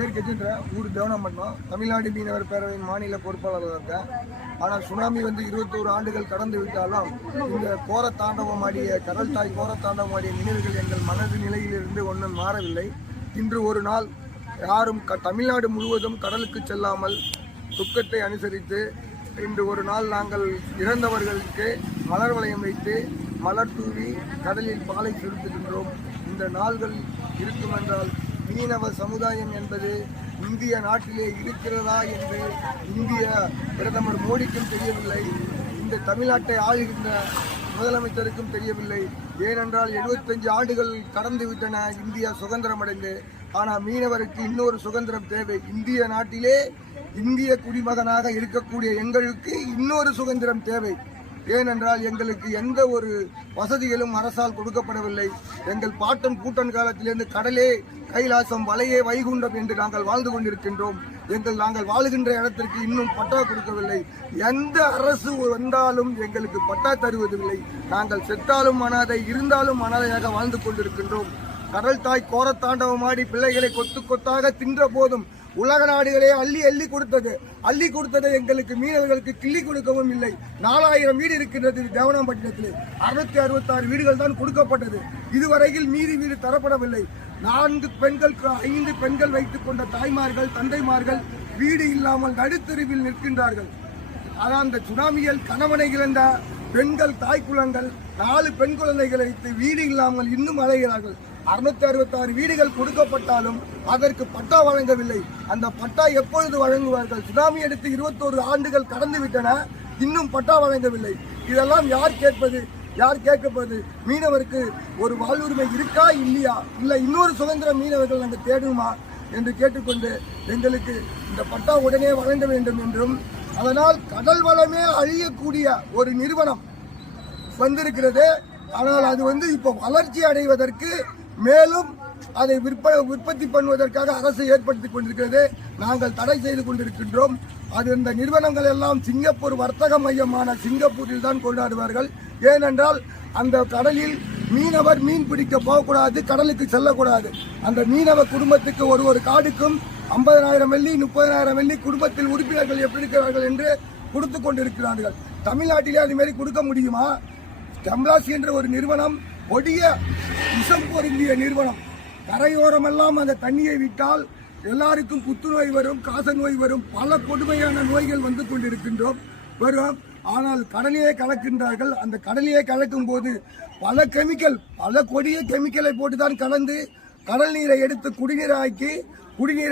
பேர் கெஜேந்திரன் ஊர் தேவனம்பட்டினம். தமிழ்நாடு மீனவர் பேரவையின் மாநில பொறுப்பாளராக இருக்கேன் ஆனால் சுனாமி வந்து இருபத்தோரு ஆண்டுகள் கடந்து விட்டாலும் இந்த கோர தாண்டவமாடிய கடல் தாய் கோர தாண்டவம் ஆடிய நினைவுகள் எங்கள் மனது நிலையிலிருந்து ஒன்றும் மாறவில்லை. இன்று ஒரு நாள் யாரும் க தமிழ்நாடு முழுவதும் கடலுக்கு செல்லாமல் துக்கத்தை அனுசரித்து இன்று ஒரு நாள் நாங்கள் இறந்தவர்களுக்கு மலர் வளையம் வைத்து மலர் தூவி கடலில் பாலை செலுத்துகின்றோம். இந்த நாள்கள் இருக்கும் என்றால் மீனவ சமுதாயம் என்பது இந்திய நாட்டிலே இருக்கிறதா என்று இந்திய பிரதமர் மோடிக்கும் தெரியவில்லை. இந்த தமிழ்நாட்டை ஆளுகின்ற முதலமைச்சருக்கும் தெரியவில்லை. ஏனென்றால் 75 ஆண்டுகள் கடந்து விட்டன இந்தியா சுதந்திரம் அடைந்து. ஆனால் மீனவருக்கு இன்னொரு சுதந்திரம் தேவை. இந்திய நாட்டிலே இந்திய குடிமகனாக இருக்கக்கூடிய எங்களுக்கு இன்னொரு சுதந்திரம் தேவை. ஏனென்றால் எங்களுக்கு எந்த ஒரு வசதிகளும் அரசால் கொடுக்கப்படவில்லை. எங்கள் பாட்டன் கூட்டன் காலத்திலிருந்து கடலே கைலாசம் வலையே வைகுண்டம் என்று நாங்கள் வாழ்ந்து கொண்டிருக்கின்றோம். எங்கள் நாங்கள் வாழுகின்ற இடத்திற்கு இன்னும் பட்டா கொடுக்கவில்லை. எந்த அரசு வந்தாலும் எங்களுக்கு பட்டா தருவதில்லை. நாங்கள் செத்தாலும் அனாதை இருந்தாலும் அனாதையாக வாழ்ந்து கொண்டிருக்கின்றோம். கடல் தாய் கோரத்தாண்டவமாடி பிள்ளைகளை கொத்து கொத்தாக தின்ற போதும் உலக நாடுகளே அள்ளி அள்ளி கொடுத்தது. அள்ளி கொடுத்ததை எங்களுக்கு மீனவர்களுக்கு கிள்ளி கொடுக்கவும் இல்லை. நாலாயிரம் வீடு இருக்கின்றது தேவனாம்பட்டினத்தில். அறுநூத்தி அறுபத்தாறு வீடுகள் தான் கொடுக்கப்பட்டது. இதுவரையில் மீதி வீடு தரப்படவில்லை. நான்கு பெண்களுக்கு ஐந்து பெண்கள் வைத்துக் கொண்ட தாய்மார்கள் தந்தைமார்கள் வீடு இல்லாமல் நடுத்தெருவில் நிற்கின்றார்கள். ஆனால் அந்த சுனாமியில் கணவனை இழந்த பெண்கள் தாய் குலங்கள் நாலு பெண் குழந்தைகளை வைத்து வீடு இல்லாமல் இன்னும் அலைகிறார்கள். அறுநூத்தி அறுபத்தாறு வீடுகள் கொடுக்கப்பட்டாலும் அதற்கு பட்டா வழங்கவில்லை. அந்த பட்டா எப்பொழுது வழங்குவார்கள்? சுனாமி எடுத்து இருபத்தோரு ஆண்டுகள் கடந்து விட்டன இன்னும் பட்டா வழங்கவில்லை. இதெல்லாம் யார் கேட்பது? யார் கேட்கப்படுது மீனவருக்கு ஒரு வாழ்வுரிமை இருக்கா இல்லையா? இல்லை இன்னொரு சுதந்திர மீனவர்கள் நாங்கள் தேடுமா? என்று கேட்டுக்கொண்டு எங்களுக்கு இந்த பட்டா உடனே வழங்க வேண்டும் என்றும் அதனால் கடல் வளமே அழியக்கூடிய ஒரு நிறுவனம் வந்திருக்கிறது. ஆனால் அது வந்து இப்போ வளர்ச்சி அடைவதற்கு மேலும் அதை விற்ப உற்பத்தி பண்ணுவதற்காக அரசு ஏற்படுத்தி கொண்டிருக்கிறது. நாங்கள் தடை செய்து கொண்டிருக்கின்றோம். அது இந்த நிறுவனங்கள் எல்லாம் சிங்கப்பூர் வர்த்தக மையமான சிங்கப்பூரில் தான் கொண்டாடுவார்கள். ஏனென்றால் அந்த கடலில் மீனவர் மீன் பிடிக்க போகக்கூடாது கடலுக்கு செல்லக்கூடாது. அந்த மீனவ குடும்பத்துக்கு ஒரு ஒரு காடுக்கும் ஐம்பதனாயிரம் வெள்ளி முப்பதனாயிரம் வெள்ளி குடும்பத்தில் உறுப்பினர்கள் எப்படி இருக்கிறார்கள் என்று கொடுத்து கொண்டிருக்கிறார்கள். தமிழ்நாட்டிலே அதுமாரி கொடுக்க முடியுமா? கம்லாஸ் என்ற ஒரு நிறுவனம் கொடிய விஷம் பொருந்திய நிறுவனம். கரையோரமெல்லாம் அந்த தண்ணியை விட்டால் எல்லாருக்கும் புத்துநோய் வரும் காசநோய் வரும். பல கொடுமையான நோய்கள் வந்து கொண்டிருக்கின்றோம். வரும் ஆனால் கடலையே கலக்கின்றார்கள். அந்த கடலையே கலக்கும் போது பல கெமிக்கல் பல கொடிய கெமிக்கலை போட்டு தான் கலந்து கடல் நீரை எடுத்து குடிநீராக்கி குடிநீரை